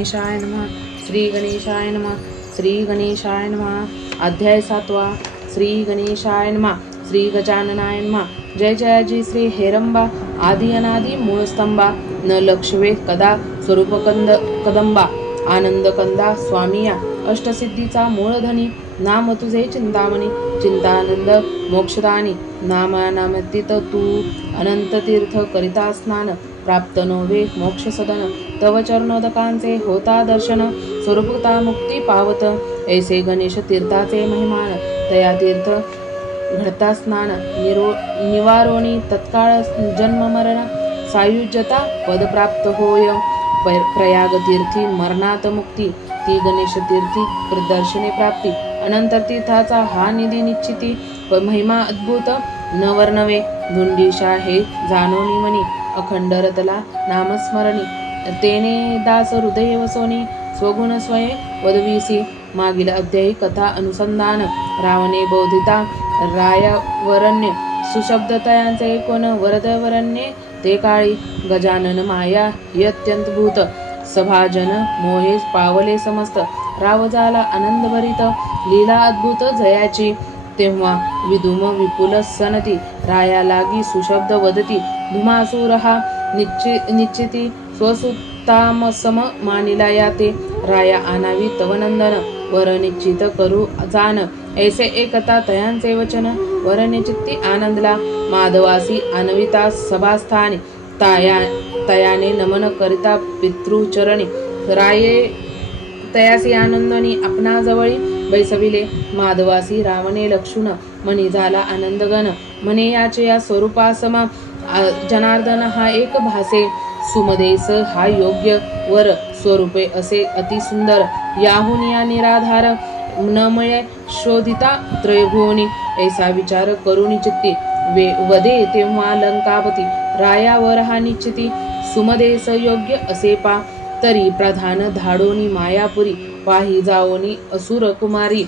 गणेशाय नमः. श्री गणेशाय नमः. श्री गणेशाय नमः. अध्याय 7. श्री गणेशाय नमः. श्री गजाननाय नमः. जय जयाजी श्री हेरंबा आदि अनादि मूळस्तंभा न लक्षवे कदा स्वरूप कदंबा आनंद कंदा स्वामिया अष्टसिद्धीचा मूळधनी नाम तुझे चिंतामणी चिंतानंद मोक्षदानी नामानामतीत तू अनंत तीर्थ करिता स्नान प्राप्त नोवे मोक्ष सदन तव चरणोदकांचे होता दर्शन स्वरूपता मुक्ती पावत ऐसे गणेश तीर्थाचे महिमान तया तीर्थ घडता स्नान निवारोणी तत्काळ जन्म मरण सायुज्यता पद प्राप्त होय प्रयाग तीर्थी मरणात मुक्ती ती गणेश तीर्थी प्रदर्शने प्राप्ती अनंत तीर्थाचा हा निधी निश्चिती महिमा अद्भुत न वर्णवे धुंडीशा हे जानोनी मनी अखंड रतला नामस्मरणी तेने दास हृदय वसोनी स्वगुण स्वये वदवीसी मागील अध्यायी कथा अनुसंधान रावणे बोधिता रायावरण्य सुशब्दतयांचे कोण वरदवरण्ये ते काळी गजानन माया अत्यंत भूत सभाजन मोहे पावले समस्त राव झाला आनंदभरित लीला अद्भुत जयाची तेव्हा विदुम विपुल सनती राया लागी सुशब्द वदती धुमासूर हा निश्चिती स्वसुतामसम मानिला याते राया आनावी तवनंदन वर निश्चित करू जान ऐसे एकता तयांचे वचन वर निश्चिती आनंदला माधवासी अनविता सभास्थानी तयाने नमन करिता पितृचरणी राये तयासी आनंदनी आपणा जवळी बैसविले माधवासी रावणे लक्षुण मनी झाला आनंदगण म्हणे याचे या स्वरूपासमा जनार्दन हा एक भासे सुमदेस हा योग्य वर स्वरूपे असे अति सुंदर याहून या निराधार न मिळे शोधिता त्रयभुवनी ऐसा विचार करुणी चित्ती वदे तेव्हा लंकापती रायावर हा निश्चिती सुमदेस योग्य असे पा तरी प्रधान धाडोनी मायापुरी पाही जाओनी असुर कुमारी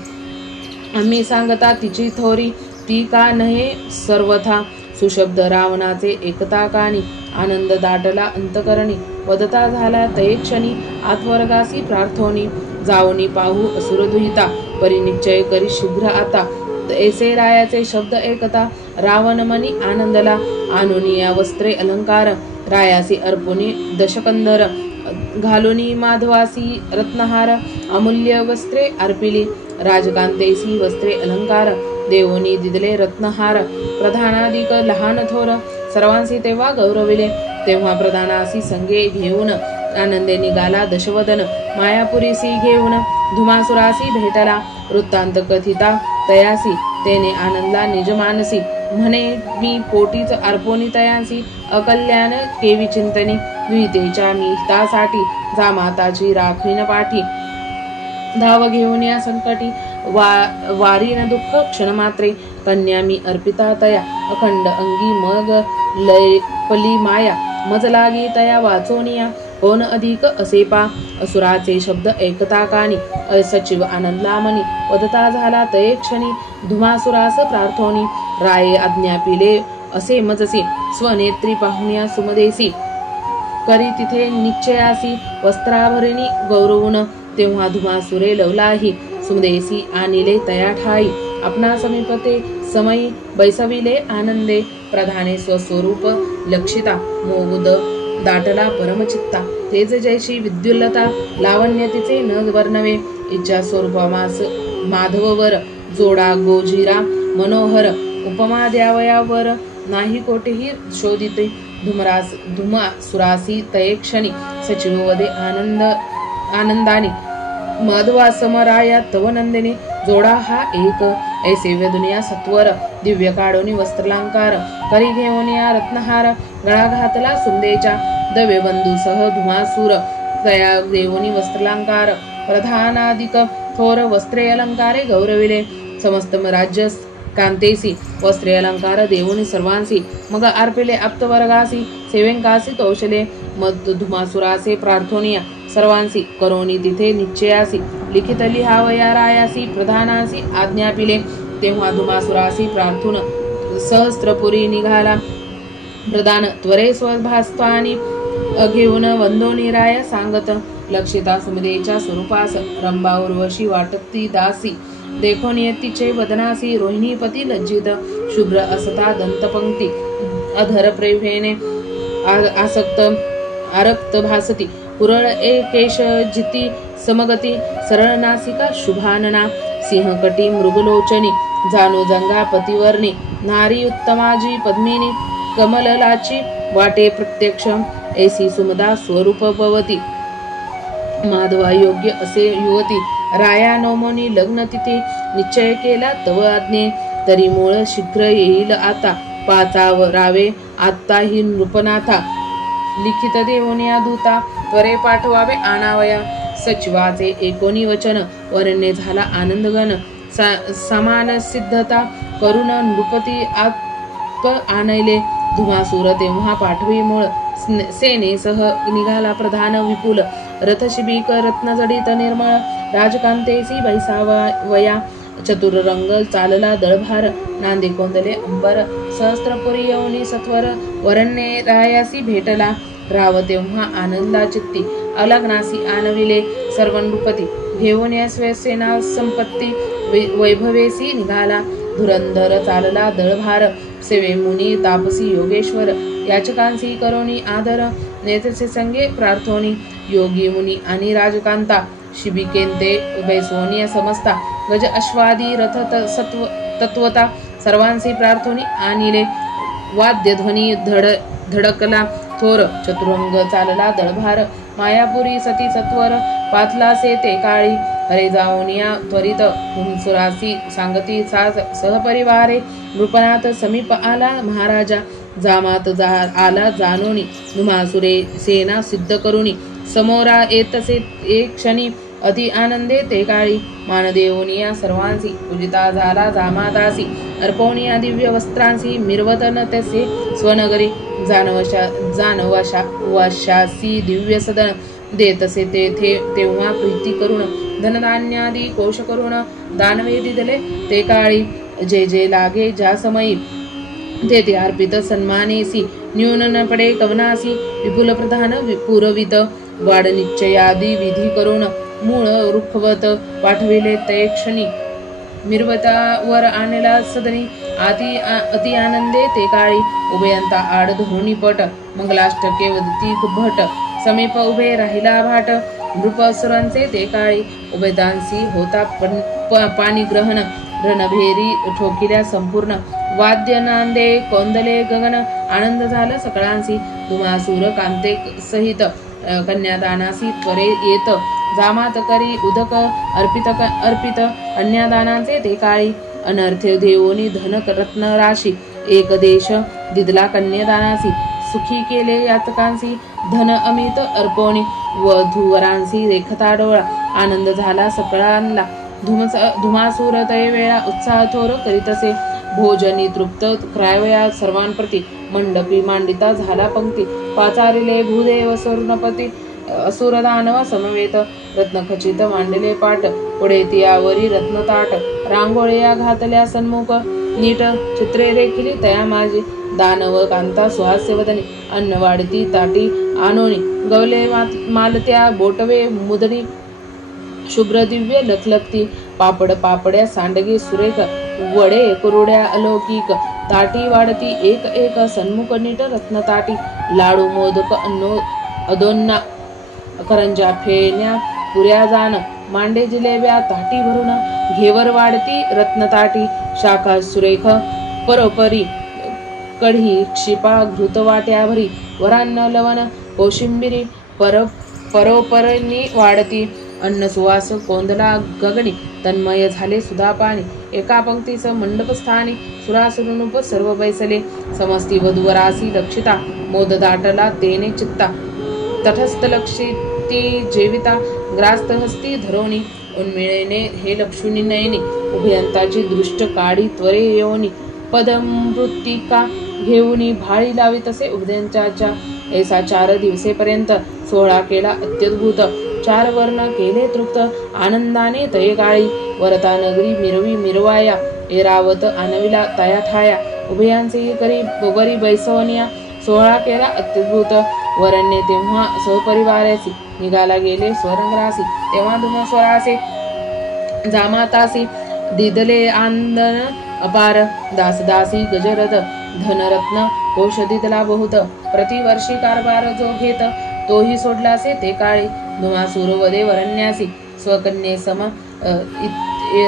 आम्ही सांगता तिची थोरी ती का नहे सर्वथा सुशब्द रावणाचे एकता कानी आनंद दाटला अंतकरणी वदता झाला तये क्षणी आत्वर्गासी प्रार्थोनी जाओनी पाहू असुर दुहिता परिनिश्चय करी शीघ्र आता ऐसे रायाचे शब्द एकता रावण मनी आनंदला आनुनिया वस्त्रे अलंकार रायासी अर्पुनी दशकंधर घालुनी माधवासी रत्नहार अमूल्य वस्त्रे अर्पिली राजकांतेसी वस्त्रे अलंकार देवोनी दिदले रत्नहार प्रधानाधिक लहान थोर सर्वांसी तेव्हा गौरविले तेव्हा प्रधानासी संगे घेऊन आनंदे निघाला दशवदन मायापुरीसी घेऊन धुमासुरासी भेटला वृत्तांत कथिता तयासी तेने आनंदला निजमानसी म्हणे मी पोटीच अर्पोनी तयासी अकल्याण केवी चिंतनी विहितेच्या मी हितासाठी जा माताची राखीन पाठी धाव घेऊन या संकटी वारीन दुःख क्षणमात्रे कन्या मी अर्पिता तया अखंड अंगी मग लय पली माया मज लागी तया वाचोनिया कोण अधिक असे पा असुराचे शब्द ऐकता कानी असचिव आनंदला मनी वदता झाला तये क्षणी धुमासुरास प्रार्थोनी राये आज्ञा पिले असे मजसी स्वनेत्री पाहुण्या सुमदेसी करी तिथे निश्चयासी वस्त्राभरिणी गौरवून तेव्हा धुमासुरे लवलाही सुमदेसी आनिले तया ठाई आपणा समीपते समयी बैसविले आनंदे प्रधाने स्वस्वरूप लक्षिता मोगुद दाटला परमचित्ता तेज जैशी विद्युल्लता लावण्य तिचे न वर्णवे इच्छा स्वरूपमास माधववर जोडा गोजिरा मनोहर उपमा द्यावयावर नाही कोठेही शोधिते धुमा सुरासी तये क्षणी सचिव वदे आनंदाने माधवा समराया तव नंदिनी जोडा हा एक ऐसे दुनिया सत्वर दिव्य काढोनी वस्त्रलांकार करी घेऊनिया रत्नहार गळा घातला सुंदेच्या दवे बंधूसह धुमासूर तया देवोनी वस्त्रलांकार प्रधानाधिक थोर वस्त्रे अलंकारे गौरविले समस्त राज्य कांतेसी वस्त्रे अलंकार देवोनी सर्वांसी मग अर्पिले आप्तवर्गासी सेवेंकासी कौशले मद धुमासुरासे प्रार्थोनिया सर्वांसी करोनी तिथे निश्चयासी लिखित लिहावया रायासी प्रधानासी आज्ञापिले तेव्हा धुमासुरासी प्रार्थून सहस्त्रपुरी निघाला प्रधान त्वरे स्वभास्त्वानी घेऊन वंदोनी राया सांगत लक्षिता सुमदेच्या स्वरूपास रंभा उर्वशी वाटती दासी देखो नियतीचे वदनासी रोहिणीपती लज्जित शुभ्र असता दंतपंक्ती अधर प्रेमेने आसक्त आरक्त भासती पुरळ केश जिती समगती सरळ नासिका शुभानना सिंहकटी मृगलोचनी जाणू जंगा पतिवर्णी नारी उत्तमाजी पद्मिनी कमललाची वाटे प्रत्यक्ष ऐसी सुमदा स्वरूपवती माधवा योग्य असे युवती राया नवमनी लग्न तिथी निश्चय केला तव आज्ञे तरी मूळ शीघ्र येईल आता पाचावरावे आत्ता ही नृपनाथा लिखित देवोनिया दूता त्वरे पाठवावे आणावया सचिवाचे एकोणी वचन वर्णे झाला आनंदगण समान सिद्धता करून नृपती आत्प आणले धुमासूर तेव्हा पाठवी मूळ सेनेसह निघाला प्रधान विपुल रथशिबिक रत्नजडित निर्मळ राजकांतेसी बैसावया चतुररंग चालला दळभार नांदे कोंदले अंबर सहस्त्रपुरी यवनी सत्वर वरण्ये रायासी भेटला राव तेव्हा आनंदा चित्ती अलग्नासी आणविले सर्व नृपती घेऊन या सेना संपत्ती वैभवेसी निघाला धुरंधर चालला दळभार सेवे मुनी तापसी योगेश्वर याचकांसी करोनी आदर नेतसे संगे प्रार्थोनी योगी मुनी आणि राजकांता शिबिकेंते बैसोनिया समस्ता गज अश्वादी रथ तत्वता सर्वांसी प्रार्थोनी आणिले वाद्यध्वनी धडकला थोर चतुरंग चालला दळभार मायापुरी सती सत्वर पाथला से ते काळी हरे जाऊनिया त्वरित हुमसुरासी सांगती सहपरिवारे नृपनाथ समीप आला महाराजा जामात आला जानोनी नुमासुरे सेना सिद्ध करुनी समोरा येतसे एक क्षणी अति आनंदे ते काळी मानदेवनिया सर्वांसी पूजिता झाला जामातासी अर्पवनिया दिव्य वस्त्रांसी मिरवतन तसे स्वनगरी जानवाशासी दिव्य सदन देतसे तेथे तेव्हा प्रीती करून धनधान्यादी कोश करून दानवेदी दिले ते काळी जे जे लागे ज्या समयी तेथे अर्पित सन्मानेसी न्यून न पडे कवनासी विपुल प्रधान पुरवित वाढ निश्चयादी विधी करून मूळ रुखवत पाठविले ते क्षणी मिरवतावर आणला सदनी अति आनंदे ते काळी उभयंता आड धोणी पट मंगलाष्टके वदती भट समीप उभे राहिला भाट नृपसुरांचे ते काळी उभयदांसी होता पाणी ग्रहण रणभेरी ठोकिल्या संपूर्ण वाद्य नांदे कोंदले गगन आनंद झाला सकळांसी धुमासूर कांते सहित कन्यादानासी त्वरे येत जामात करी उदक अर्पित अन्यादानांचे ते काळी अनर्थ देवोनी धन रत्न राशी एक देश दिदला कन्यादानासी सुखी केले यातकांसी धन अमित अर्पवणी वधूवरांसी रेखता डोळा आनंद झाला सकळांना धुमासूर तय वेळा उत्साह थोर करीतसे भोजनी तृप्त क्रायवया सर्वांप्रती मंडपी मांडिता झाला पंक्ती पाचारिले भूदेव सुर्णपती असुर दानव समवेत रत्नखचित मांडले पाट पुढे तियावरी रत्नताट रांगोळ्या घातल्या सन्मुख नीट चित्रे रेखिली तया माझी दानव कांता सुहास्य वदनी अन्न वाढती ताटी आणोणी गवले मालत्या बोटवे मुदडी शुभ्र दिव्य लखलखती पापड पापड्या सांडगे सुरेख वडे कुरुड्या अलौकिक ताटी वाढती एक एक सन्मुख नीट रत्नताटी लाडू मोदक अदोन्ना करंजा फेण्या पुऱ्या जाण मांडे जिलेब्या ताटी भरून घेवर वाढती रत्नताटी शाखा सुरेख परोपरी कढी क्षिपा घृत वाट्या भरी वरान्न लवण कोशिंबिरी परोपरनी वाढती अन्न सुवास कोंदला गगनी तन्मय झाले सुधापाणी एका पंक्तीचं मंडपस्थानी सुरासुरनुप सर्व बैसले समस्ती वधूवरासी लक्षिता मोद दाटला तेने चित्ता तटस्थ लक्षिती जेविता ग्रास्त हस्ती धरोनी उन्मिळेने हे लक्ष्मी नयनी उभयंताची दृष्ट काढी त्वरे येऊनी पदमृत्तिका घेऊनी भाळी लावी तसे उभयंताच्या ऐसा 4 दिवसेपर्यंत सोहळा केला अत्यद्भुत 4 वर्ण केले तृप्त आनंदाने तये काळी वरता नगरी मिरवी मिरवाया एरावत आणविला तया ठाया उभयांचे करी बरी बैसवनिया सोहळा केला अत्यद्भुत वरण्ये तेव्हा सहपरिवारासी निघाला गेले स्वरंगरासी. तेव्हा धुमस्वरासे जामातासी दिदले आंदन अपार. दासदासी गजरथ धनरत्न कोशदितला बहुत. प्रतिवर्षी कारभार जो घेत तोही सोडलासे ते काळी. धुमासूर वदे वरण्यासी स्वकन्ये सम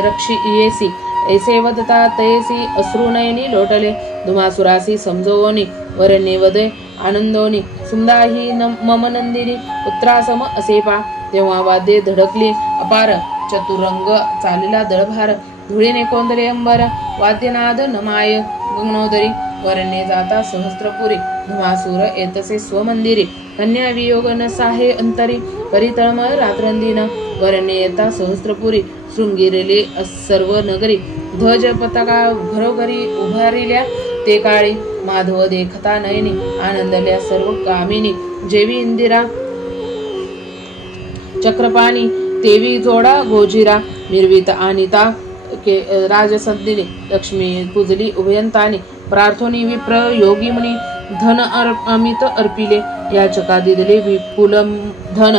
रक्षियेसी. ऐसे वदता तैसी अश्रुनयनी लोटले. धुमासुरासी समजवोनी वरण्ये वदे आनंदोनी. सुमदाही मम नंदिनी पुत्रासम असेपा. तेव्हा वाद्ये धडकली अपार. चतुरंग चालिला दळभार. धुळीने कोंदले अंबर वाद्यनाद नमाय गगनोदरी. वरण्ये जाता सहस्त्रपुरी धुमासूर येतसे स्वमंदिरी. कन्या वियोग न साहे अंतरी करीतळमळ रात्रंदिन. वरण्ये येता सहस्त्रपुरी शृंगीरेले सर्व नगरी. ध्वज पताका घरोघरी उभारिल्या ते काळी. माधव देखता नयनी आनंदल्या सर्व कामिनी. जेवी इंदिरा चक्रपाणी तेवी जोडा गोजिरा. मिरवित अनिता राजसंदिनी लक्ष्मी पूजली उभयंतानी. प्रार्थोनी विप्र योगी मुनी धन अमित अर्पिले. याचका दिदले विपुल धन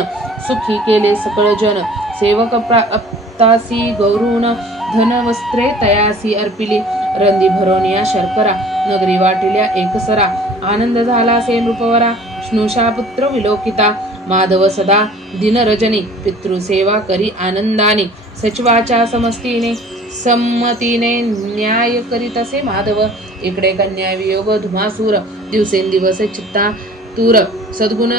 सुखी केले सकळ जन. सेवक प्राप्तासी गौरून धन वस्त्रे तयासी अर्पिली. रंदी भरोनिया शर्करा नगरी वाटिल्या एकसरा. आनंद झाला से नृपवरा स्नुषा पुत्र विलोकिता. माधव सदा दिन रजनी पितृसेवा करी आनंदाने. सचिवाच्या संमतीने न्याय करीतसे माधव. इकडे कन्या वियोग धुमासूर दिवसेंदिवस चित्ता तूर. सद्गुण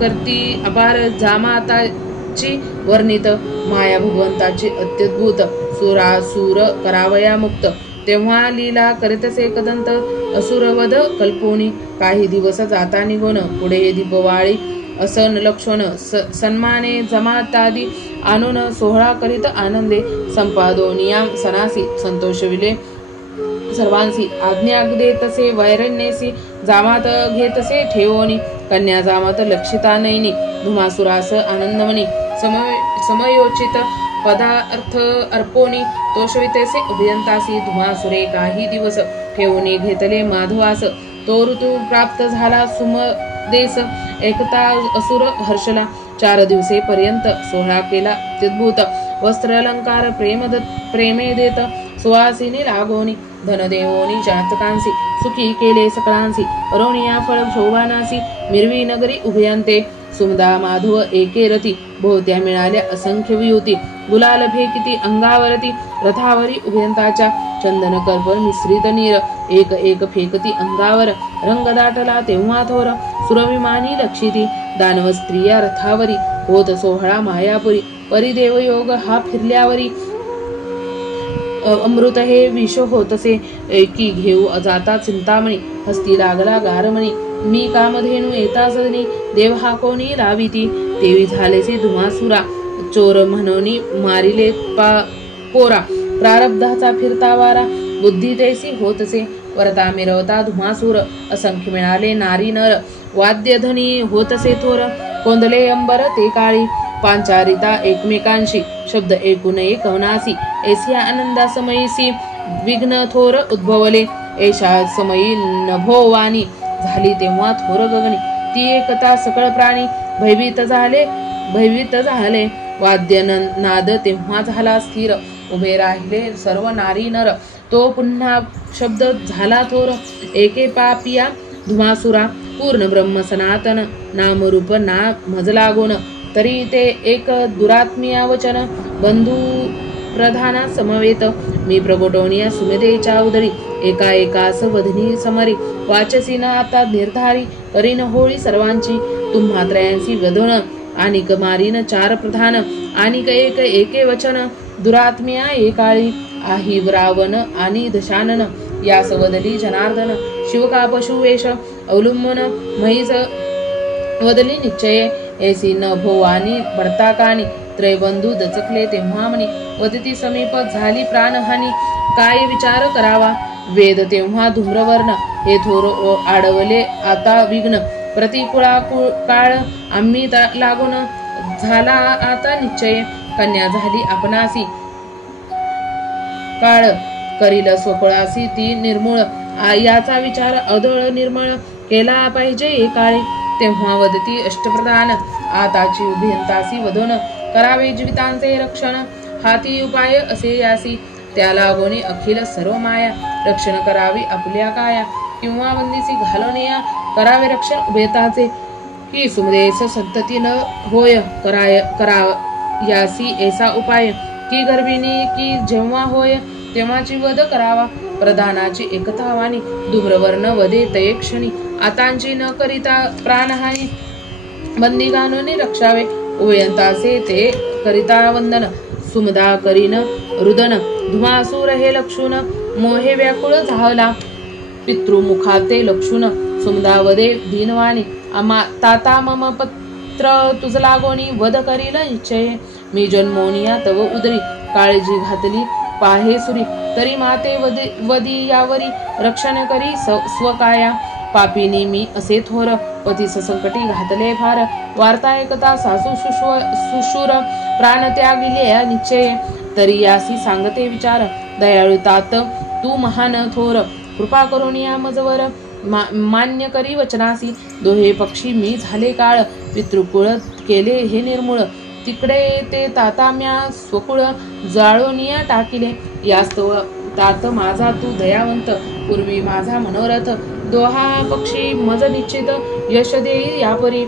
करती अपार जामाताची वर्णित. माया भगवंताची अत्यद्भुत सुरासूर करावया मुक्त. तेव्हा लीला करीतसे कदंत असुरवध कल्पोनी. काही दिवस जाता निघून पुढे दीपवाळी असन लक्षण सन्माने जमातादी आणून सोहळा करीत आनंदे. संपादोनिया सनासी संतोषविले सर्वांसी. आज्ञा देतसे वैरण्येसी जामात घेतसे ठेवोनी. कन्या जामात लक्षिता नयनी धुमासुरास आनंदमणी. समयोचित पदार्थ अर्पोनी तोषवितेसे अभियंतासी. धुमासुरे काही दिवस ठेवून घेतले माधवास. तो ऋतू प्राप्त झाला सुमदेस. एकता असुर हर्षला. 4 दिवसे पर्यंत सोहळा केला अत्युद्भूत. वस्त्र अलंकार प्रेमे देत सुवासिनी लागोनी. धनदेवोनी जातकांसी सुखी केले सकळांसी. अरोनिया फळ शोभानासी मिरवी नगरी उभयंते. सुमदा माधव एके रती भोवत्या मिळाल्या असंख्य वियुती. गुलाल फेकिती अंगावरती रथावरी उभयंताच्या. चंदन कर्पूर मिश्रित नीर एक एक फेकती अंगावर. रंग दाटला तेव्हा थोर सुरविमानी लक्षिती. दानव स्त्रिया रथावरी होत सोहळा मायापुरी. परिदेव योग हा फिरल्यावरी अमृत हे विष होतसे. एकी घेऊ जाता चिंतामणी हस्ती लागला गारमणी. मी कामधेनू येता सदनी देव हा कोणी लाविती. तेवी झालेसे धुमासुरा चोर म्हणोनी मारिले पोरा. प्रारब्धाचा फिरता वारा बुद्धी तैसी होतसे. वरता मिरवता धुमासूर असंख्य मिळाले नारी नर. वाद्यधनी होतसे थोर कोंदले अंबर ते काळी. पांचारिता एकमेकांशी शब्द ऐकून कवनासी. ऐसिया आनंदा समयीसी विघ्न थोर उद्भवले. ऐशा समयी नभोवानी झाली तेव्हा थोर गगनी. ती एकता सकळ प्राणी भयभीत झाले. वाद्य नाद तेव्हा झाला स्थिर. उभे राहिले सर्व नारी नर. तो पुन्हा शब्द झाला थोर. एके पापिया धुमासुरा पूर्ण ब्रह्म सनातन. नामरूप ना मजला गुण तरी ते एक दुरात्मिया वचन. बंधू प्रधाना समवेत मी प्रगटवनिया सुमेधेच्या उदरी. एका एकास वधनी समरी वाचसी न आता निर्धारी. करीन होळी सर्वांची तुम्हा त्रयांसी वदन. आनिक मारीन 4 प्रधान आनिक एक एके वचन. दुरात्म्या एकाळी आही रावण आणि दशानन. यास वदली जनार्दन शिवका पशुवेश अवलंबन. म्हैस वदली निश्चये ऐसी न भोवानी भरताकानी. त्रयबंधू दचकले तेव्हा म्हणी वदती समीप झाली प्राणहानी. काय विचार करावा वेद तेव्हा धूम्रवर्ण. हे थोर आडवले आता विघ्न. प्रतिकुळा काळ आम्ही लागून झाला आता निश्चय. कन्या झाली आपणासी काळ करील स्वकुळासी ती निर्मूळ. याचा विचार अदळ निर्मळ केला पाहिजे एकाळी. तेव्हा वदती अष्टप्रधान आताची उभयंतासी वदन करावे जीवितांचे रक्षण हाती उपाय असे यासी त्याला गोनी अखिल सर्व माया रक्षण करावी आपल्या काया किंवा बंदीसी घालवणे करावे रक्षण उभयताचे की सुमदेश संतती न होय करायासी ऐसा उपाय की गर्भिणी की जेव्हा होय तेव्हाची वध करावा प्रधानाची एकता वाणी धूम्रवर्ण वधे तये क्षणी आतांची न करिता प्राणहानी बंदी घालून रक्षावे उभयंतासे ते करिता वंदन सुमदा करीन रुदन धुमासूर हे लक्षून मोहे व्याकुळ झाला पितृमुखाते लक्षून सुमदा वदे दीनवाणी ताता मम पत्र तुझ लागोनी वध करील निश्चय मी जन्मोनिया तव उदरी काळजी घातली पाहे सुरी तरी माते वदी यावरी रक्षण करी स्वकाया पापिनी मी असे थोर पतीस संकटी घातले फार वार्ता ऐकता सासू सुशूर प्राण त्यागिले निश्चय तरी यासी सांगते विचार दयाळू तात तू महान थोर कृपा करून या मजवर मान्य करी वचनासी दोहे पक्षी मी झाले काळ पितृकुळ केले हे निर्मूळ तिकडे ते ताताम्या स्वकुळ जाळोनिया टाकिले यास्तव तात माझा तू दयावंत पूर्वी माझा मनोरथ दोहा पक्षी मज निश्चित यश देई यापरी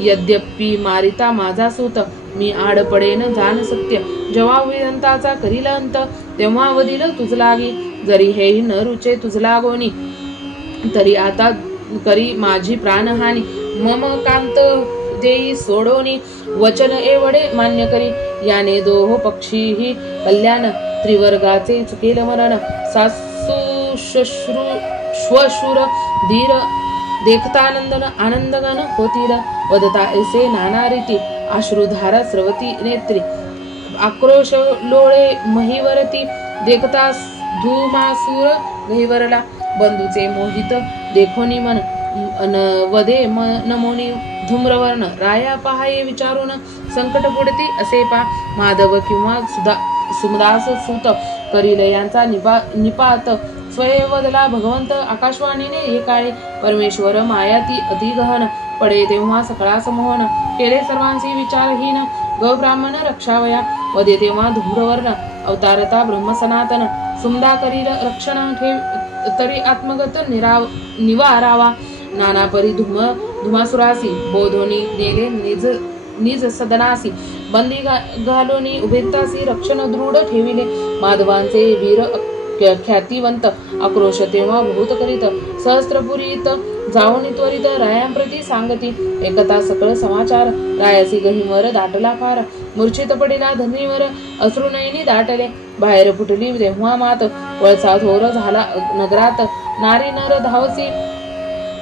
यद्यपि मारिता माझा सूत मी आड पडेन जाण सत्य जेव्हा विरंताचा करील अंत तेव्हा वदिल तुझ लागी जरी हेही न रुचे तुझ लागोनी तरी आता करी माझी प्राणहानी मम कांत देई सोडोनी वचन एवढे मान्य करी याने दोहो पक्षी ही कल्याण त्रिवर्गाचे चुकेल मरण सासू श्वशूर धीर देखतानंदन आनंदगन होतील वदता ऐसे नाना रीती अश्रुधारा स्रवती नेत्री आक्रोश लोळे महिवरती देखता धूमासूर गहिवरला बंधूचे मोहित देखोनी मन वदे नमोनी धूम्रवर्ण राया पहाये विचारून संकट बुडती असे पा माधव किंवा सुमदास सूत करील यांचा निपात स्वयंवदला भगवंत आकाशवाणीने हे काळे परमेश्वर मायाती अतिगहन पडे तेव्हा सकळा समोहन केले सर्वांशी विचारहीन ग ब्राह्मण रक्षावया वदे तेव्हा धूम्रवर्ण अवतारता ब्रह्म सनातन सुमदा करील रक्षण ठेव तरी आत्मगत निवारावा नाना परी धुमासुरासी बोधोनी नेले निज सदनासी बंदी घालोनी उभेतासी रक्षण दृढ ठेविले माधवांचे वीर ख्यातिवंत आक्रोश तेव्हा भूत करीत सहस्त्रपुरीत जाऊन त्वरित रायांप्रती सांगती एकता सकळ समाचार रायासी गहिमर दाटला फार मूर्छित पडिला धरणीवर अश्रुनयनी दाटले बाहेर फुटली तेव्हा मात वळसा थोर झाला नगरात नारी नर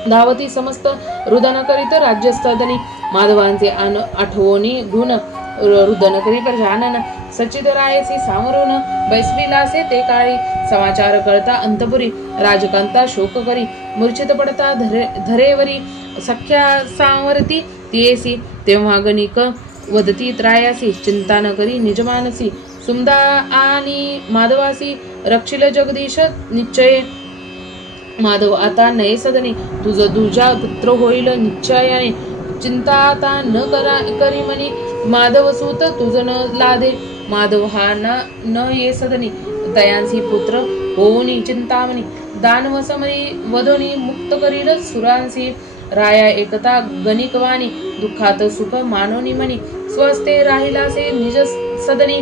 धावती समस्त रुदन करीत राज्यस्तदनी माधवांचे आठवणी गुण रुदन करी प्रजानन सचित रायसी सामरून बैसविलासे ते काळी समाचार कळता अंतपुरी राजकांता शोक करी मूर्छित पडता धरेवरी सख्या सांवरती तियेसी तेव्हा गणिक वदती त्रायासी चिंता न करी निजमानसी सुमदा आणि माधवासी रक्षिल जगदीश निश्चय माधव आता नये सदनी तुझा पुत्र होईल निश्चयाने चिंता आता न करी मनी माधव सूत तुझ न लादे माधव हा न ये सदनी दयांसी पुत्र होऊनी चिंतामणी दानव समरी वधोनी मुक्त करील सुरांसी राया एकता गणिकवाणी दुःखात सुख मानोनी मनी स्वस्ते राहिलासे निज सदनी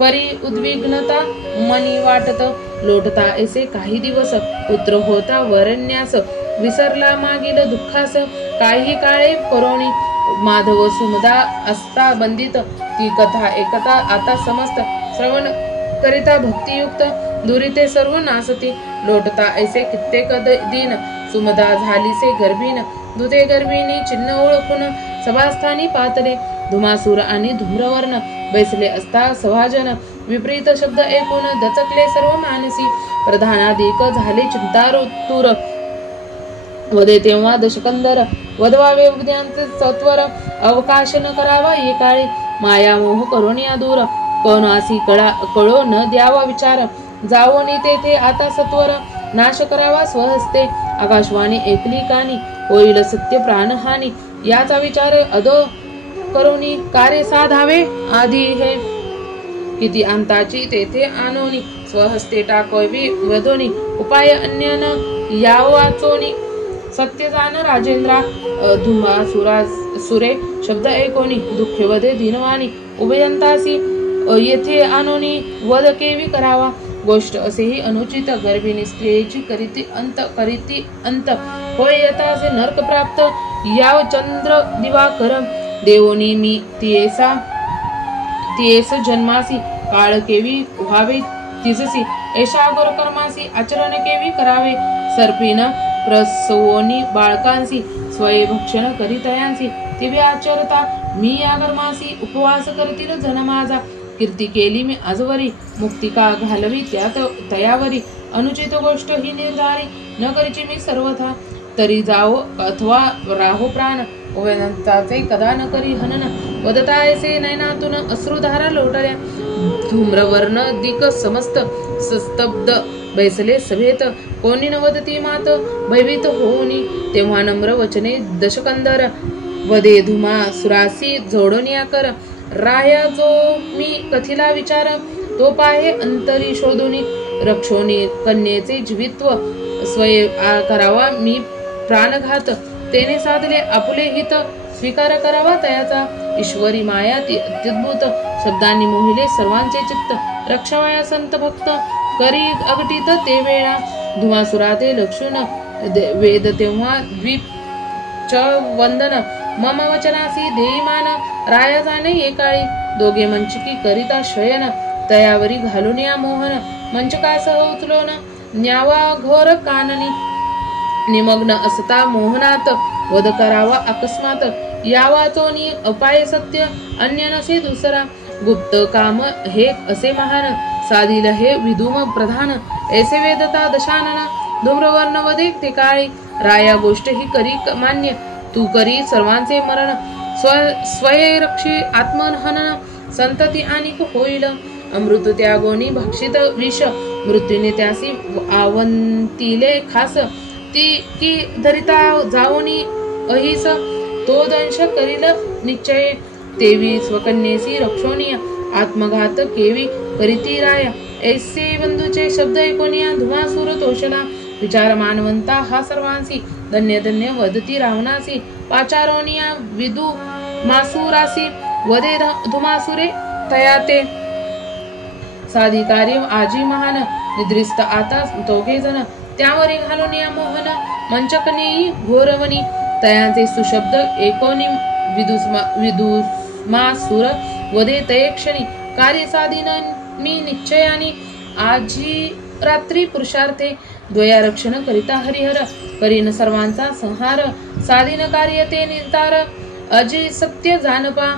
परी उद्विग्नता मनी वाटत लोटता ऐसे काही दिवस पुत्र होता वरण्यास विसरला मागील दुःखास काही काळे परोणी माधव सुमदा असता बंदित ती कथा एकता आता समस्त श्रवण करिता भक्तियुक्त दुरिते सर्व नासती लोटता ऐसे कित्येक दिन सुमदा झालीसे गर्भीन दुधे गर्भिणी चिन्ह ओळखून सभास्थानी पातले धुमासूर आणि धूम्रवर्ण बैसले असता सभाजन विपरीत शब्द ऐकून दचकले सर्व मानसी प्रधानाधिक झाले चिंतातुर वदे तेव्हा दशकंदर वधवावे उद्यांचे सत्वर अवकाश न करावा ये काळी माया मोह करून या दूर कोणासी कळो न द्यावा विचार जावोनी तेथे आता सत्वर नाश करावा स्वहस्ते, आकाशवाणी ऐकली कानी, होईल सत्य प्राणहानी, याचा विचार अदो करुनी कार्य साधावे आधी हे, किती अंताची तेथे आणोनी, स्वहस्ते टाकवी वदोनी, उपाय अन्य न यावाचोनी, सत्य जाण राजेंद्रा, धुमासुरा सुरे शब्द ऐकोनी, दुःख वदे दीनवाणी, उभयंतासी येथे आणोनी, वध केवी करावा, गोष्ट असेही अनुचित, गर्भिणी स्त्रियेची करीती अंत, होय यथासे नरक प्राप्त, याव चंद्र दिवाकर, देवोनी मी तियेस जन्मासी, काळ केवी व्हावे तिजसी, ऐशा अघोर कर्मासी, आचरण केवी करावे, सर्पीन प्रसवोनी बाळकांसी, स्वये भक्षण करीतयांसी, तिवे आचरता मी या कर्मासी, उपवास करतील जन माझा, कीर्ती केली मी आजवरी, मुक्तिका घालवी त्यात तयावरी, अनुचित गोष्ट ही निर्धारी, न करीची मी सर्वथा, तरी जाओ अथवा राहो प्राण, उभयंताचे कदा न करी हनन, वदता ऐसे नयनातून अश्रुधारा लोटल्या, धूम्रवर्ण दिक समस्त स्तब्ध बैसले सभेत, कोणी न वदती मात भयभीत होऊनी, तेव्हा नम्र वचने दशकंदर, वदे धुमा सुरासी जोडनिया कर, राया जो मी कथिला विचार, तो पाहे अंतरी शोधुनी, रक्षोनी कन्येचे जीवित्व, स्वये करावा मी प्राणघात, तेने साधले आपुले हित, स्वीकार करावा तयाचा, ईश्वरी माया ती अत्युद्भूत, शब्दांनी मोहिले सर्वांचे चित्त, रक्षावया संत भक्त, करी अगटीत ते वेळा, धुमासुरा ते लक्षुण, वेद तेव्हा द्वीप च वंदन, मम वचनासी देईमान, राया जाणे एकाळी, दोघे मंचकी करिता शयन, तयावरी घालून या मोहन, मंचकासह उचलोन न्यावा घोर काननी, निमग्न असता मोहनात, वध करावा अकस्मात, यावाचोनी उपाय सत्य अन्य नसे दुसरा, गुप्त काम हे असे महान, साधिल हे विदुम प्रधान, ऐसे वेदता दशानन, धूम्रवर्ण वदे ते काळी, राया गोष्ट ही करी मान्य, तू करी सर्वांचे मरण, स्वये रक्षी आत्महनन, संतती आणि होईल, अमृत त्यागोनी भक्षित विष, मृत्यूने त्यासी आवंतिले खास, ती की धरिता जाओनी अहिस, तो दंश करील निश्चय, तेवी स्वकन्येसी रक्षोनिया, आत्मघात केवी करीती राया, ऐसे बंधूचे शब्द ऐकोनिया, धुमासूर तोषला, विचार मानवंता हा सर्वांसी, धन्य धन्य वदती रावणासी, पाचारोनिया विदू मासुरासी, वदे धुमासुरे तयाते, साधिकारी आजी महान, निद्रिस्त आता दोघे जण, त्यावरी घालून या मोहन, मंचकनेई घोरवनी, तयांचे सुशब्द एकोनी, विदुमासुर वदे तये क्षणी, कार्य साधिन मी निश्चयानी, आजी रात्री पुरुषार्थे, द्वया रक्षण करिता हरिहर, करीन सर्वांचा संहार, साधिन कार्य ते निर्धार, अजय सत्य जानपा,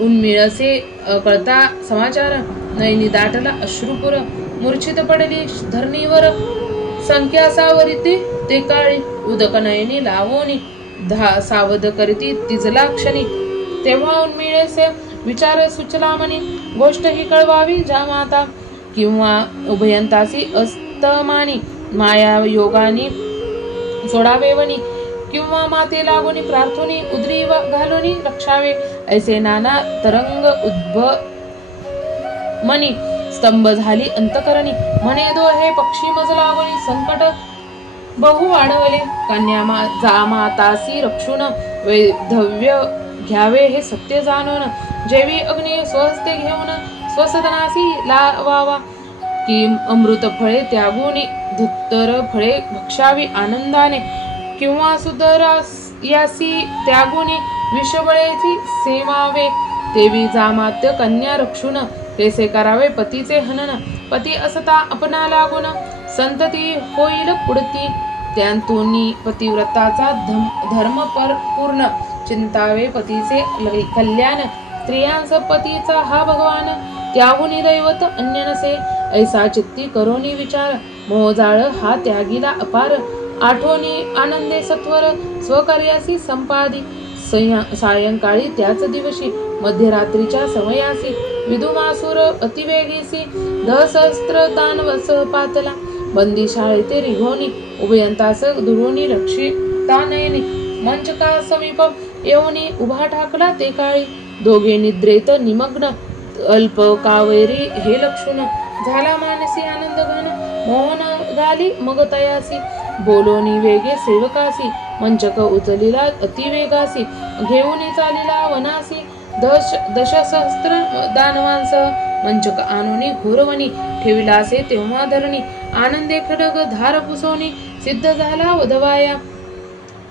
उन्मिळसे कळता समाचार, नयनी दाटला अश्रुपुर, मूर्छित पडली धरणीवर, संख्या सावरिती ते काळी, उदक नयनी लावोनी, सावध करीती तिजला क्षणी, तेव्हा उन्मिळेसे विचार सुचला मनी, गोष्ट ही कळवावी ज्या माता, किंवा उभयंतासी अस्तमानी, माया योगानी सोडावे वनी, किंवा माते लागोनी प्रार्थोनी, उदरी घालूनी रक्षावे, ऐसे नाना तरंग मनी, स्तंभ झाली अंतकरणी, म्हणे दो हे पक्षी मज लागोनी, संकट बहु वाढवले, कन्या मातासी रक्षुन, वैधव्य घ्यावे हे सत्य जाणून, जेवी अग्नी स्वहस्ते घेऊन, स्वसदनासी लावावा, की अमृत फळे त्यागुनी, धुत्तर फळे भक्षावी आनंदाने, किंवा सुदरायासी त्यागुनी, विषबळेची सेवावे, तेवी जामात्य कन्या रक्षुन, तेसे करावे पतीचे हनन, पती असता अपना लागून, संतती होईल पुढती, त्यांतूनी पतिव्रताचा धर्म पूर्ण, चिंतावे पतीचे कल्याण, स्त्रियांस पतीचा हा भगवान, त्याहुनी दैवत अन्य नसे, ऐसा चित्ती करोनी विचार, मोहजाळ हा त्यागीला अपार, आठवणी आनंदे सत्वर, स्वकार्यासी संपादी, सायंकाळी त्याच दिवशी, मध्यरात्रीच्या समयासी, विदुमासुर अतिवेगीसी, 10 सहस्त्र दानव पातला, बंदी शाळेते रिघोनी उभयंतास दुरोनी रक्षिता नयनी मंचका समीप येऊनी उभा ठाकला ते काळी दोघे निद्रेत निमग्न अल्प कावेरी हे लक्षण झाला मानसी आनंद घन मोहन गाली मग तयासी बोलोनी वेगे सेवकासी मंचक उचलिला अतिवेगासी घेऊन चालिला वनासी दशसहस्त्र दानवांसह मंचक आणूनी घोरवणी ठेविलासे तेव्हा धरणी आनंदे खडग धार पुसवणी सिद्ध झाला वधवाया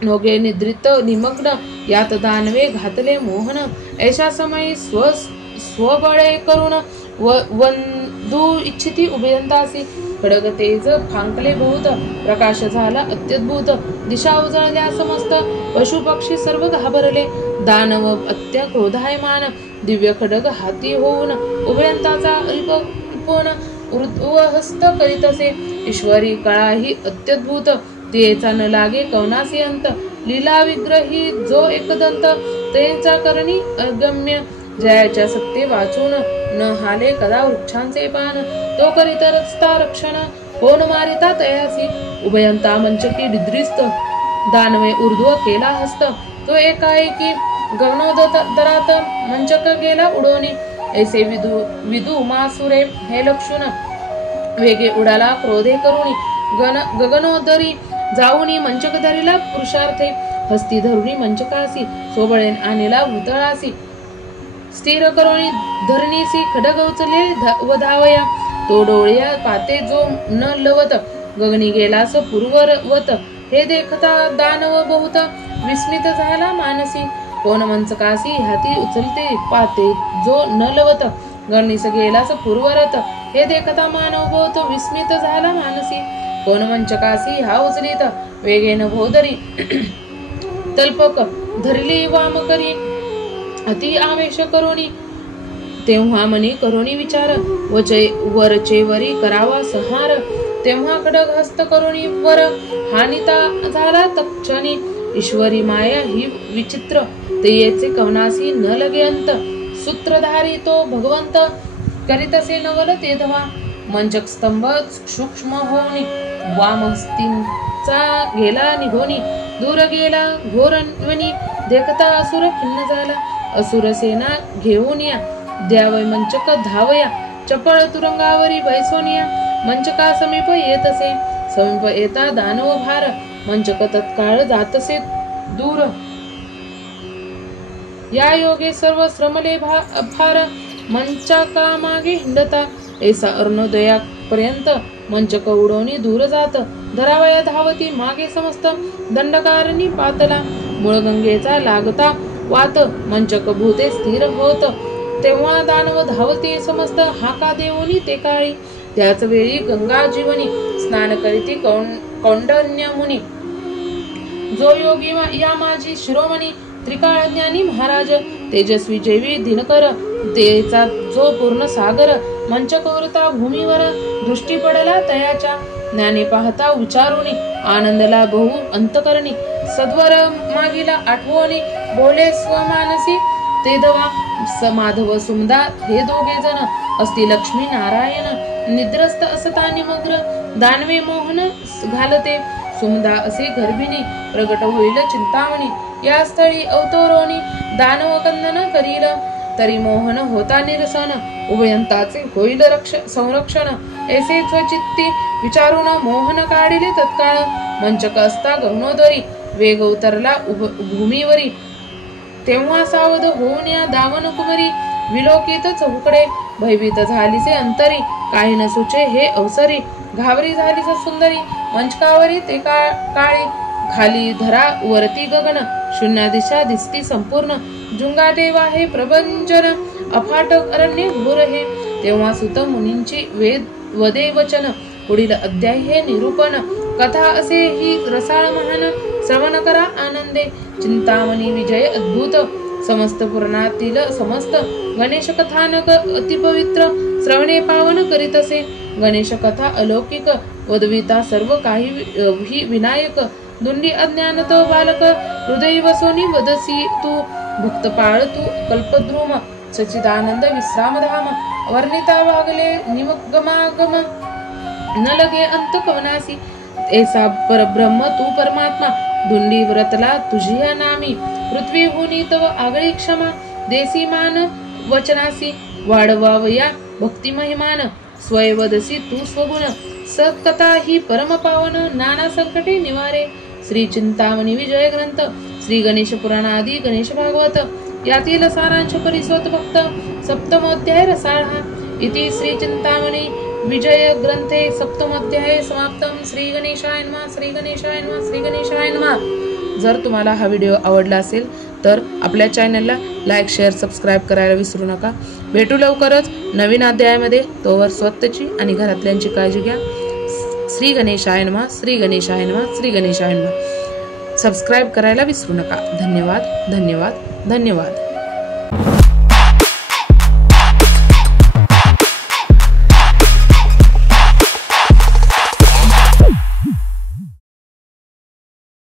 नोगे निद्रित निमग्न यात दानवे घातले मोहन ऐशा समयी स्वबळे करून वंदू इच्छिती उभयंतासी खडग तेज फांकले बहुत प्रकाश झाला अत्यद्भुत दिशा उजळल्या समस्त पशु पक्षी सर्व घाबरले दानव अत्य क्रोधायमान दिव्य खडग हाती होऊन उभयंताचा अल्पपोन ऊर्ध्वहस्त करीतसे ईश्वरी कळा ही अत्यद्भुत तेचा न लागे कवनासी अंत लीला विग्रही जो एकदंत तेचा करणी अगम्य जयाच्या सत्ते वाचून न हाले कदा वृक्षांचे पान तो करीत रस्ता रक्षण कोण मारिता तयासी उभयंता मंचकी डिद्रिस्त दानवे ऊर्ध्व केला हस्त तो एकाएकी गगनोदरात मंचक गेला उडवणी ऐसे विदू मासुरे हे लक्षण वेगे उडाला क्रोधे करुणी गगनोदरी जाऊनी मंचक धरिला पुरुषार्थे हस्ती धरुणी मंचकासी सोबळेन आणिला भूतळासी स्थिर करोणी धरणीसी खडग उचले व धावया तो डोळ्या पाते जो न लवत गगनी गेलास पूर्ववत हे देखता दानव बहुत विस्मित झाला मानसी कोण मंचकासी हाती उचलते पाते जो न लवत गगनीस गेलास पूर्वरत हे देखता मानव बहुत विस्मित झाला मानसी कोण मंचकासी हा उचलित वेगेन भोदरी तल्पक धरली वाम करी अति आवेश करोनी तेव्हा मनी करोनी विचार वरचे वरी करावा संहार तेव्हा खडग हस्त करोनी वर हानिता झाला तक्षणी ईश्वरी माया ही विचित्र तेयेचे कवनासी न लगे अंत सूत्रधारी तो भगवंत करीतसे नवल ते धवा मंचक स्तंभ सूक्ष्म होनी वामहस्तींचा गेला निघोनी दूर गेला घोरवणी देखता असुर खिन्न झाला असुर सेना घेऊन या द्यावय मंचक धावया चपळ तुरंगावरी बैसोनिया मंचका समीप येतसे समीप येता दानव भार मंचक तत्काळ जातसे दूर या योगे सर्व श्रमले भार मंचका मागे हिंडता ऐसा अरुणोदया पर्यंत मंचक उडवणी दूर जात धरावया धावती मागे समस्त दंडकारणी पातला मूळ गंगेचा लागता वात मंचक भूते स्थिर होत तेव्हा दानव धावते समस्त हाका देऊनी ते काळी त्याच वेळी गंगा जीवनी स्नान करीती कौंडन्य मुनी जो योगी या माझी शिरोमणी त्रिकाळ ज्ञानी महाराज तेजस्वी जैवी दिनकर तेचा जो पूर्ण सागर मंचकवरता भूमीवर दृष्टी पडला तयाच्या ज्ञाने पाहता विचारुनी आनंदला बहु अंतकरणी सद्वर मागीला आठवणी बोले स्वमानसी ते दवा माधव सुमदा हे दोघे जण असती लक्ष्मी नारायण निद्रस्त असता निमग्न दानवे मोहन घालते सुमदा असे गर्भिणी प्रगट होईल चिंतामणी या स्थळी अवतरोनी दानव कंदन करील तरी मोहन होता निरसन उभयंताचे होईल संरक्षण ऐसे स्वचित्ती विचारून मोहन काढिले तत्काळ मंचक असता गगनोदरी वेग उतरला भूमीवरी तेव्हा सावध होऊन या दावन कुमरी विलोकित चौकडे भयभीत झालीचे अंतरी काही न सुचे हे अवसरी घावरी झालीच सुंदरी मंचकावरी ते काळी खाली धरा वरती गगन शून्य दिशा दिसती संपूर्ण जुंगाटे वाहे प्रभंजन अफाट अरण्य घोर हे तेव्हा सुत मुनींची वदे वचन पुढील अध्याय हे निरूपण कथा असे ही रसाळ महान श्रवण करा आनंदे चिंतामणी विजय अद्भुत समस्त पुराणातील समस्त गणेश कथानक अतिपवित्र श्रवणे पावन करीतसे गणेश कथा अलौकिक वदविता सर्व काही विनायक दुंडी अज्ञान तो बालक हृदय वसोनी वदसी तू भक्त पाळ तू कल्पद्रुम सचिदानंद विश्रामधाम वर्णिता वागले निमगमागम न लगे अंत कवनासी, ऐसा परब्रह्म तू परमात्मा, धुंडी व्रतला तुझी नामी, पृथ्वी भूनी तव आगळी क्षमा, देसी मान वचनासी, वाढवावया भक्ती महिमान, स्वयवदसी तू स्वगुण, सकथा ही परम पावन, नाना संकटे निवारे, श्री चिंतामणी विजय ग्रंथ, श्री गणेश पुराण आदी गणेश भागवत, यातील सारांश परिसोत भक्त, सप्तमोध्याय रसाळा इति श्री चिंतामणी विजय ग्रंथे सप्तमोध्याय समाप्तम. श्री गणेशाय नमः. श्री गणेशाय नमः. श्री गणेशाय नमः. जर तुम्हाला हा व्हिडिओ आवडला असेल तर आपल्या चॅनलला लाईक, शेअर, सबस्क्राईब करायला विसरू नका. भेटू लवकरच नवीन अध्यायामध्ये. तोवर स्वतःची आणि घरातल्यांची काळजी घ्या. श्री गणेशाय नमः. श्री गणेशाय नमः. श्री गणेशाय नमः. सबस्क्राईब करायला विसरू नका. धन्यवाद, धन्यवाद, धन्यवाद.